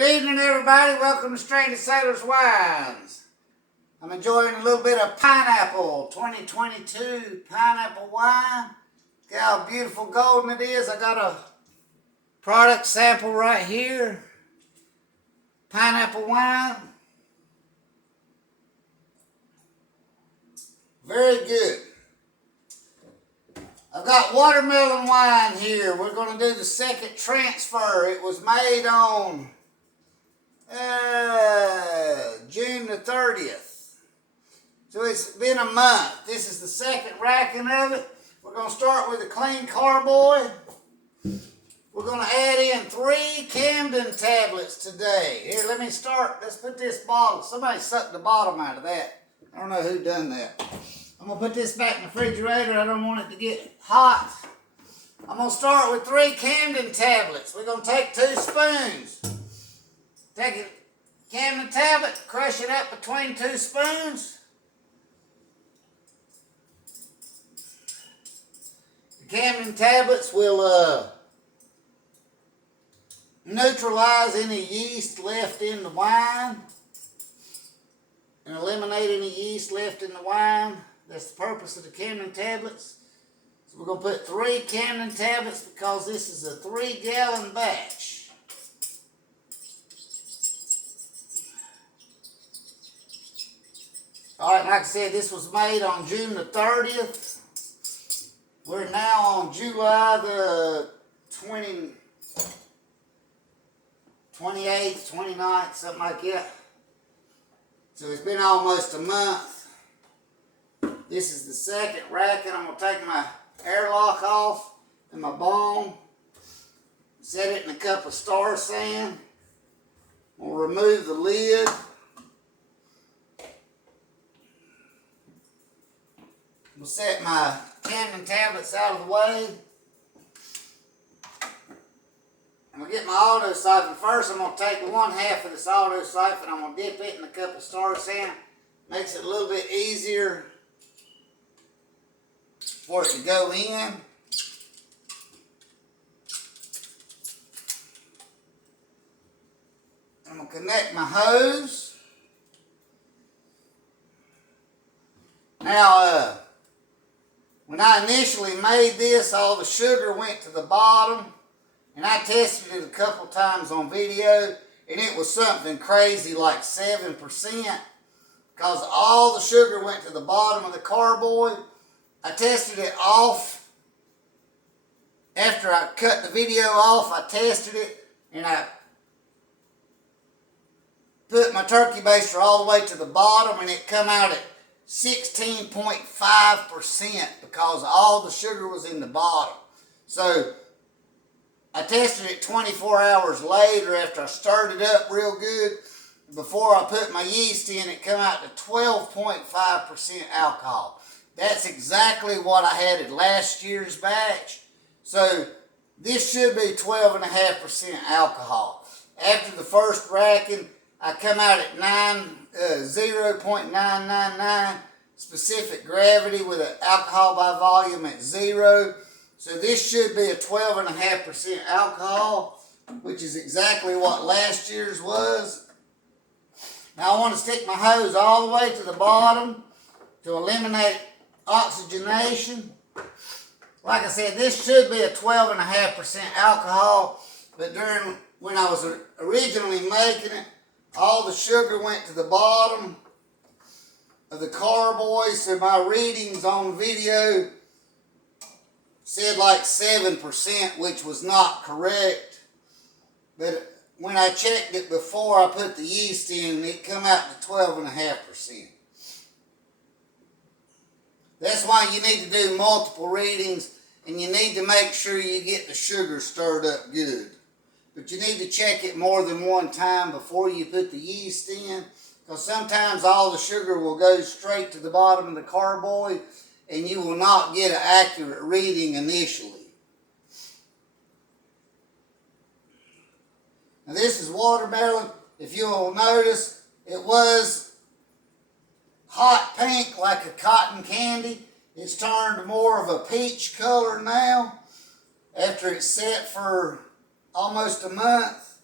Good evening, everybody. Welcome to Stranded Sailors Wines. I'm enjoying a little bit of pineapple, 2022 pineapple wine. Look how beautiful golden it is. I got a product sample right here. Pineapple wine. Very good. I've got watermelon wine here. We're going to do the second transfer. It was made on June the 30th. So it's been a month. This is the second racking of it. We're going to start with a clean carboy. We're going to add in 3 Camden tablets today. Here, let me start. Let's put this bottle. Somebody sucked the bottom out of that. I don't know who done that. I'm going to put this back in the refrigerator. I don't want it to get hot. I'm going to start with 3 Camden tablets. We're going to take 2 spoons. Take a Camden tablet, crush it up between 2 spoons. The Camden tablets will neutralize any yeast left in the wine and eliminate any yeast left in the wine. That's the purpose of the Camden tablets. So we're going to put 3 Camden tablets because this is a 3-gallon batch. Alright, like I said, this was made on June the 30th. We're now on July the 28th, 29th, something like that. So it's been almost a month. This is the second racking. I'm going to take my airlock off and my bone. Set it in a cup of Star San. We'll remove the lid. We'll set my Camden tablets out of the way. I'm going to get my auto siphon. First, I'm going to take one half of this auto siphon. I'm going to dip it in a cup of Star San. Makes it a little bit easier for it to go in. I'm going to connect my hose. Now, when I initially made this, all the sugar went to the bottom, and I tested it a couple times on video, and it was something crazy like 7%, because all the sugar went to the bottom of the carboy. I tested it off. After I cut the video off, I tested it, and I put my turkey baster all the way to the bottom, and it come out at 16.5% because all the sugar was in the bottom. So I tested it 24 hours later after I stirred it up real good. Before I put my yeast in, it come out to 12.5% alcohol. That's exactly what I had in last year's batch. So this should be 12.5% alcohol. After the first racking, I come out at 0.999 specific gravity with an alcohol by volume at 0. So this should be a 12.5% alcohol, which is exactly what last year's was. Now I want to stick my hose all the way to the bottom to eliminate oxygenation. Like I said, this should be a 12.5% alcohol, but when I was originally making it, all the sugar went to the bottom of the carboy, so my readings on video said like 7%, which was not correct. But when I checked it before I put the yeast in, it come out to 12.5%. That's why you need to do multiple readings, and you need to make sure you get the sugar stirred up good. But you need to check it more than one time before you put the yeast in, because sometimes all the sugar will go straight to the bottom of the carboy and you will not get an accurate reading initially. Now this is watermelon. If you'll notice, it was hot pink like a cotton candy. It's turned more of a peach color now after it's set for almost a month.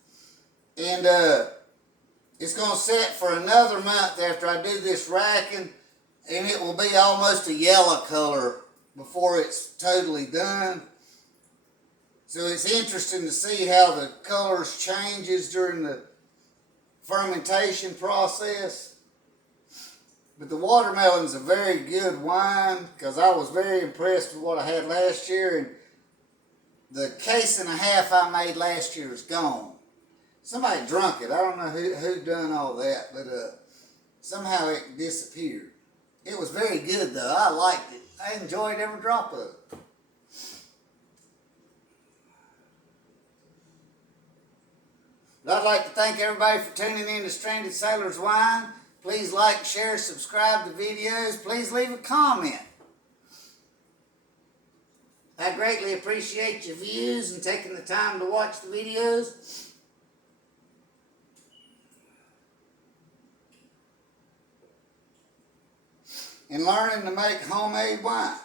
And it's going to set for another month after I do this racking, and it will be almost a yellow color before it's totally done. So it's interesting to see how the colors changes during the fermentation process. But the watermelon's a very good wine because I was very impressed with what I had last year, and the case and a half I made last year is gone. Somebody drunk it. I don't know who done all that, but somehow it disappeared. It was very good though. I liked it. I enjoyed every drop of it. But I'd like to thank everybody for tuning in to Stranded Sailors Wine. Please like, share, subscribe to videos. Please leave a comment. I greatly appreciate your views and taking the time to watch the videos. And learning to make homemade wine.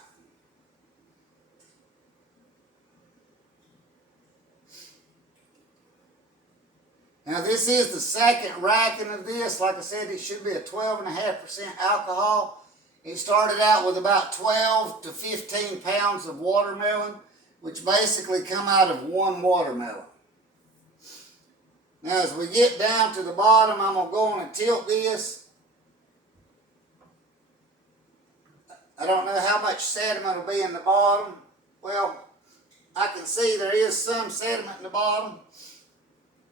Now this is the second racking of this. Like I said, it should be a 12.5% alcohol. It started out with about 12 to 15 pounds of watermelon, which basically come out of one watermelon. Now as we get down to the bottom, I'm going to go on and tilt this. I don't know how much sediment will be in the bottom. Well, I can see there is some sediment in the bottom.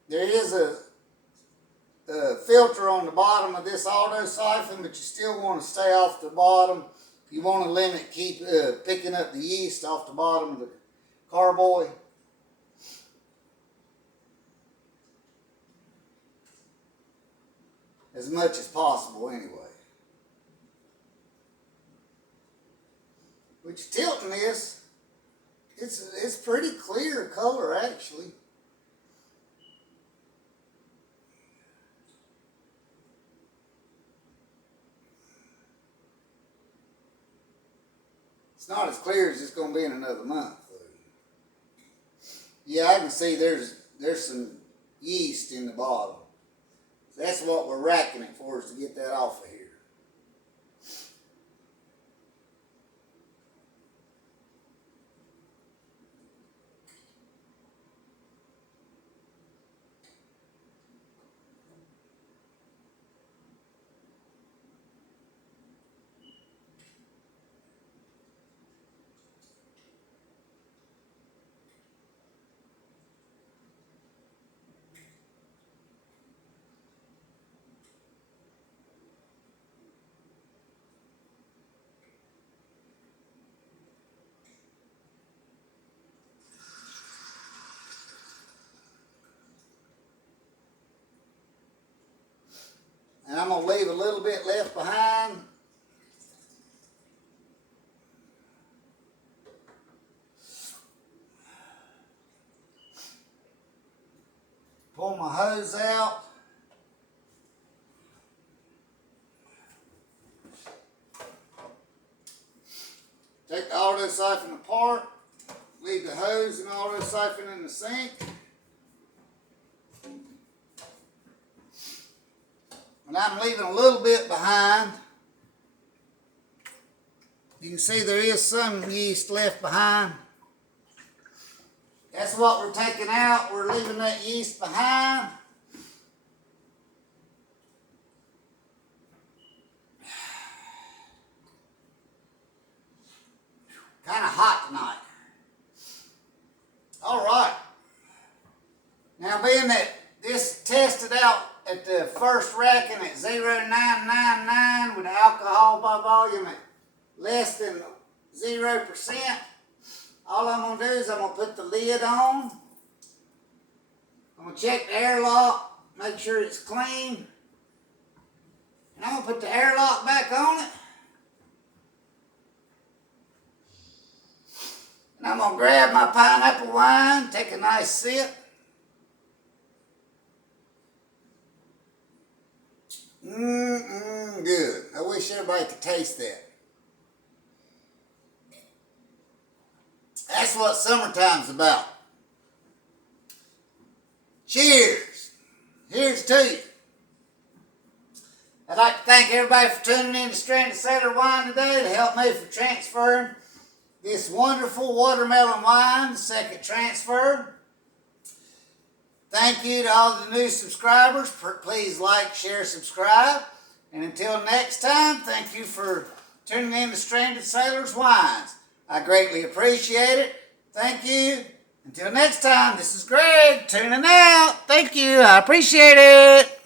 There is a filter on the bottom of this auto siphon, but you still want to stay off the bottom. You want to limit picking up the yeast off the bottom of the carboy. As much as possible anyway. But you're tilting this, it's pretty clear color actually. It's not as clear as it's going to be in another month. Yeah, I can see there's some yeast in the bottom. So that's what we're racking it for, is to get that off of here. And I'm going to leave a little bit left behind. Pull my hose out. Take the auto siphon apart. Leave the hose and auto siphon in the sink. And I'm leaving a little bit behind. You can see there is some yeast left behind. That's what we're taking out. We're leaving that yeast behind. Kind of hot tonight. All right. Now being that this tested out at the first racking at 0.999 with alcohol by volume at less than 0%, all I'm going to do is I'm going to put the lid on. I'm going to check the airlock, make sure it's clean. And I'm going to put the airlock back on it. And I'm going to grab my pineapple wine, take a nice sip. Good. I wish everybody could taste that. That's what summertime's about. Cheers. here's to you. I'd like to thank everybody for tuning in to Stranded Sailor Wine today to help me for transferring this wonderful watermelon wine, the second transfer. Thank you to all the new subscribers. Please like, share, subscribe. And until next time, thank you for tuning in to Stranded Sailors Wines. I greatly appreciate it. Thank you. Until next time, this is Greg tuning out. Thank you. I appreciate it.